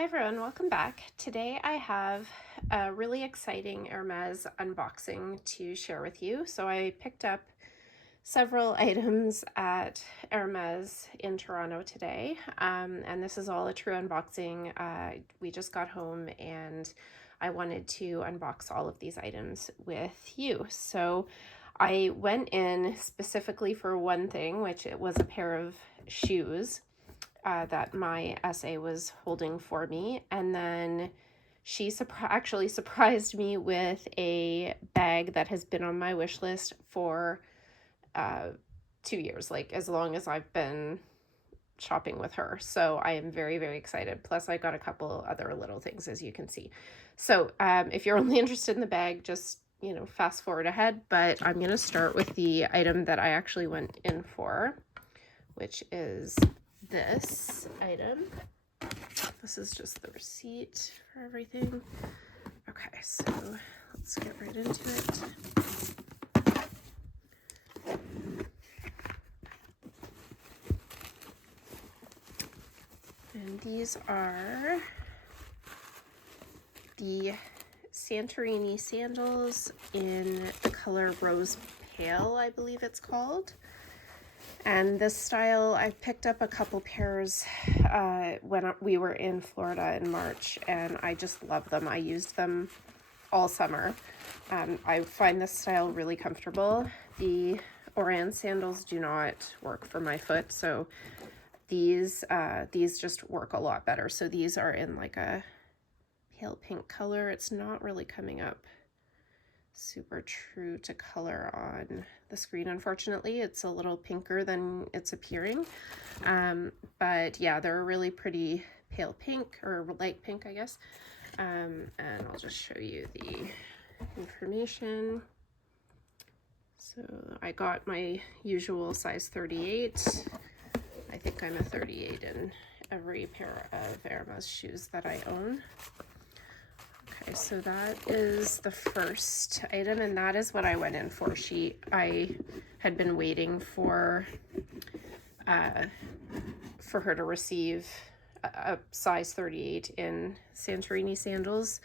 Hi everyone, welcome back. Today I have a really exciting Hermes unboxing to share with you. So I picked up several items at Hermes in Toronto today, and this is all a true unboxing. We just got home and I wanted to unbox all of these items with you. So I went in specifically for one thing, which it was a pair of shoes that my SA was holding for me. And then she actually surprised me with a bag that has been on my wish list for 2 years, like as long as I've been shopping with her. So I am very, very excited. Plus I got a couple other little things, as you can see. So if you're only interested in the bag, just, fast forward ahead. But I'm going to start with the item that I actually went in for, which is this item. This is just the receipt for everything. Okay, so let's get right into it. And these are the Santorini sandals in the color Rose Pale, I believe it's called. And this style, I picked up a couple pairs when we were in Florida in March, and I just love them. I used them all summer. I find this style really comfortable. The Oran sandals do not work for my foot, so these just work a lot better. So these are in like a pale pink color. It's not really coming up super true to color on the screen, unfortunately. It's a little pinker than it's appearing, but yeah, they're a really pretty pale pink, or light pink, I guess. And I'll just show you the information. So I got my usual size 38. I think I'm a 38 in every pair of Hermes shoes that I own. Okay, so that is the first item, and that is what I went in for. I had been waiting for her to receive a size 38 in Santorini sandals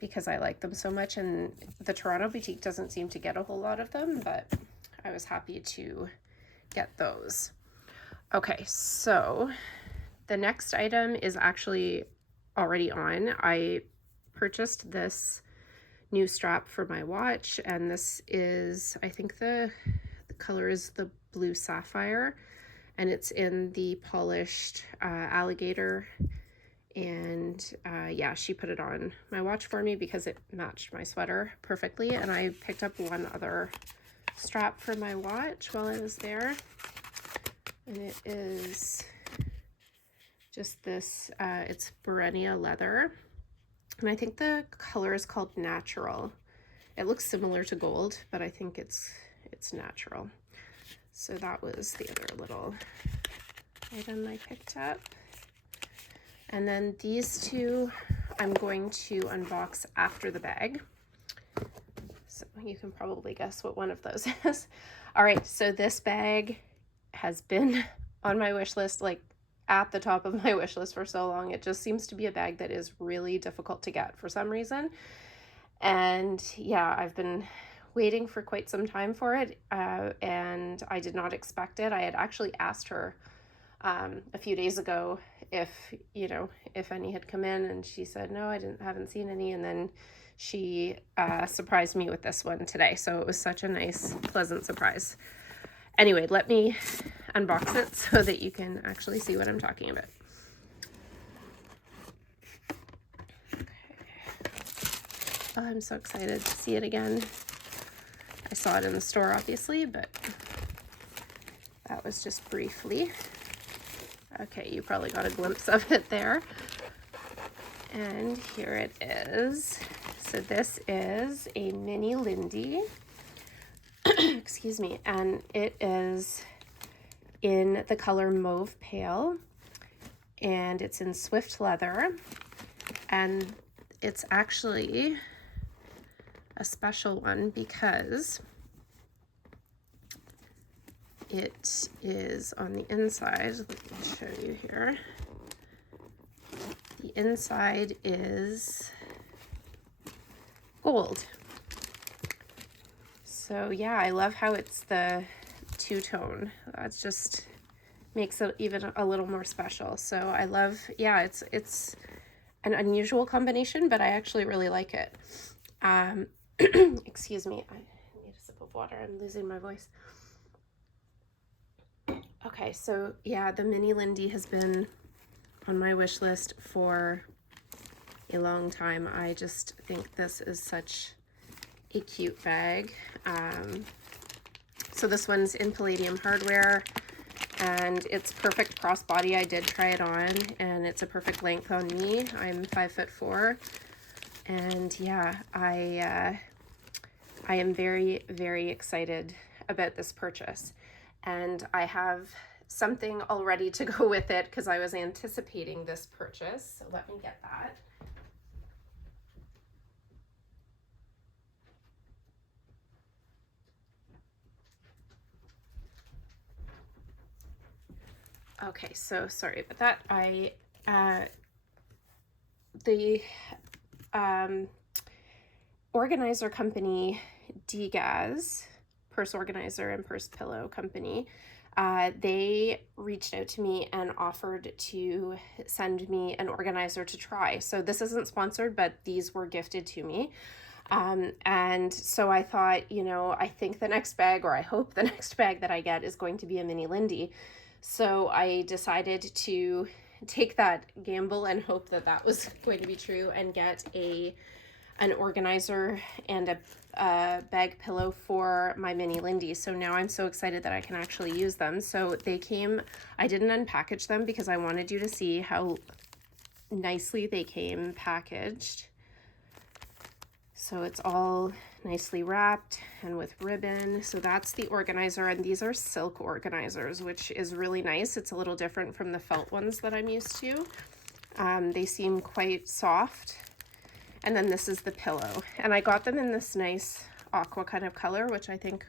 because I like them so much, and the Toronto boutique doesn't seem to get a whole lot of them, but I was happy to get those. Okay, so the next item is actually already on. I purchased this new strap for my watch, and this is, I think the color is the blue sapphire, and it's in the polished alligator. And yeah, she put it on my watch for me because it matched my sweater perfectly. And I picked up one other strap for my watch while I was there, and it is just this, it's Berenia leather. And I think the color is called Natural. It looks similar to gold, but I think it's natural. So that was the other little item I picked up. And then these two I'm going to unbox after the bag. So you can probably guess what one of those is. All right, so this bag has been on my wish list, like at the top of my wish list for so long. It just seems to be a bag that is really difficult to get for some reason. And yeah, I've been waiting for quite some time for it, and I did not expect it. I had actually asked her a few days ago if any had come in, and she said no, haven't seen any. And then she surprised me with this one today, so it was such a nice, pleasant surprise. Anyway, let me unbox it so that you can actually see what I'm talking about. Okay. Oh, I'm so excited to see it again. I saw it in the store, obviously, but that was just briefly. Okay, you probably got a glimpse of it there. And here it is. So this is a mini Lindy. Excuse me. And it is in the color Mauve Pale. And it's in Swift leather. And it's actually a special one because it is on the inside. Let me show you here. The inside is gold. So yeah, I love how it's the two-tone. That just makes it even a little more special. So I love, yeah, it's an unusual combination, but I actually really like it. Excuse me, I need a sip of water. I'm losing my voice. Okay, so yeah, the mini Lindy has been on my wish list for a long time. I just think this is such a cute bag. So this one's in palladium hardware, and it's perfect crossbody. I did try it on, and it's a perfect length on me. I'm 5'4", and yeah, I am very, very excited about this purchase, and I have something already to go with it because I was anticipating this purchase. So let me get that. Okay, so sorry about that. The organizer company, Degaz, purse organizer and purse pillow company, they reached out to me and offered to send me an organizer to try. So this isn't sponsored, but these were gifted to me. And so I thought, you know, I think the next bag, or I hope the next bag that I get is going to be a mini Lindy. So I decided to take that gamble and hope that that was going to be true and get an organizer and a bag pillow for my mini Lindy. So now I'm so excited that I can actually use them. So they came, I didn't unpackage them because I wanted you to see how nicely they came packaged. So it's all nicely wrapped and with ribbon. So that's the organizer, and these are silk organizers, which is really nice. It's a little different from the felt ones that I'm used to. They seem quite soft. And then this is the pillow. And I got them in this nice aqua kind of color, which I think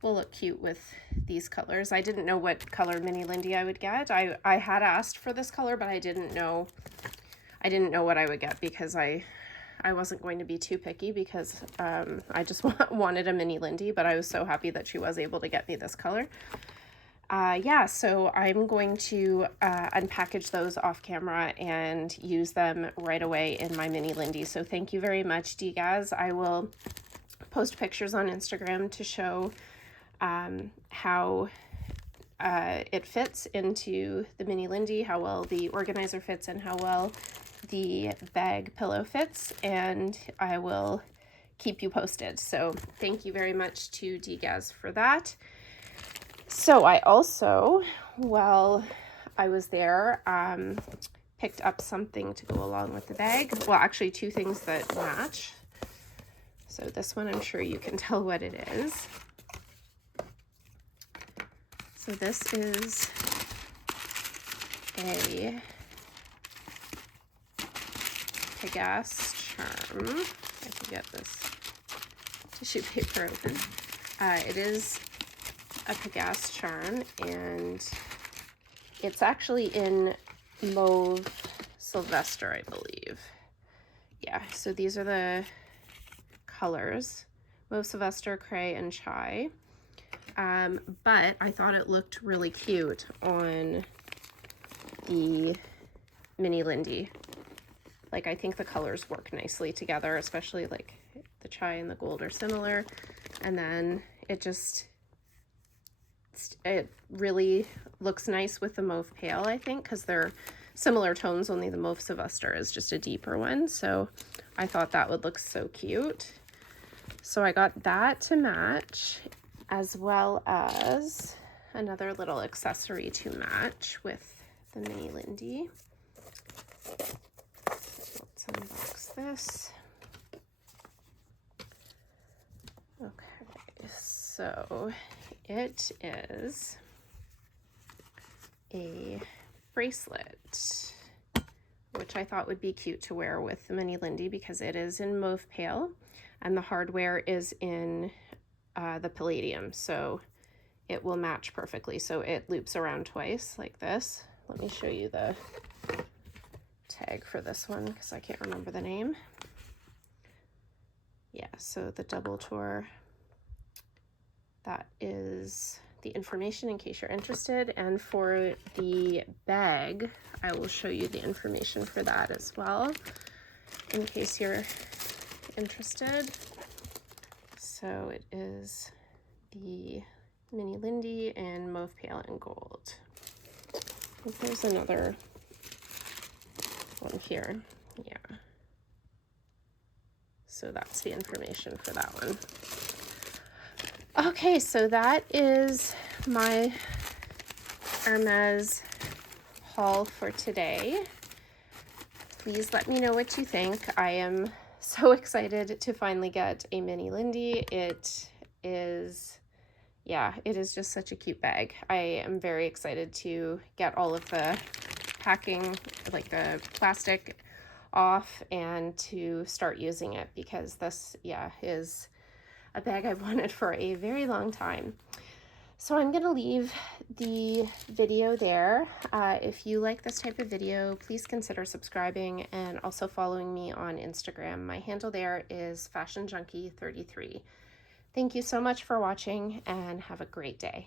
will look cute with these colors. I didn't know what color mini Lindy I would get. I had asked for this color, but I didn't know what I would get because I wasn't going to be too picky because I just wanted a mini Lindy, but I was so happy that she was able to get me this color. Yeah, so I'm going to unpackage those off camera and use them right away in my mini Lindy. So thank you very much, Degaz. I will post pictures on Instagram to show how it fits into the mini Lindy, how well the organizer fits, and how well the bag pillow fits, and I will keep you posted. So thank you very much to Degaz for that. So I also, while I was there, picked up something to go along with the bag. Well, actually two things that match. So this one, I'm sure you can tell what it is. So this is a Pegas charm. I can get this tissue paper open. It is a Pegas charm, and it's actually in Mauve Sylvester, I believe. Yeah, so these are the colors: Mauve Sylvester, Cray, and Chai. But I thought it looked really cute on the mini Lindy. Like, I think the colors work nicely together, especially like the Chai and the gold are similar. And then it really looks nice with the Mauve Pale, I think, because they're similar tones, only the Mauve Sylvester is just a deeper one. So I thought that would look so cute. So I got that to match, as well as another little accessory to match with the mini Lindy. Let's unbox this. Okay, so it is a bracelet, which I thought would be cute to wear with the mini Lindy because it is in Mauve Pale and the hardware is in the palladium, so it will match perfectly. So it loops around twice like this. Let me show you the tag for this one because I can't remember the name. Yeah, so the double tour, that is the information in case you're interested. And for the bag, I will show you the information for that as well in case you're interested. So it is the Mini Lindy in Mauve Pale and Gold. I think there's another one here. Yeah. So that's the information for that one. Okay, so that is my Hermes haul for today. Please let me know what you think. I am so excited to finally get a Mini Lindy. It is, yeah, it is just such a cute bag. I am very excited to get all of the packing, like the plastic, off and to start using it because this, yeah, is a bag I've wanted for a very long time. So I'm going to leave the video there. If you like this type of video, please consider subscribing and also following me on Instagram. My handle there is FashionJunkie33. Thank you so much for watching and have a great day.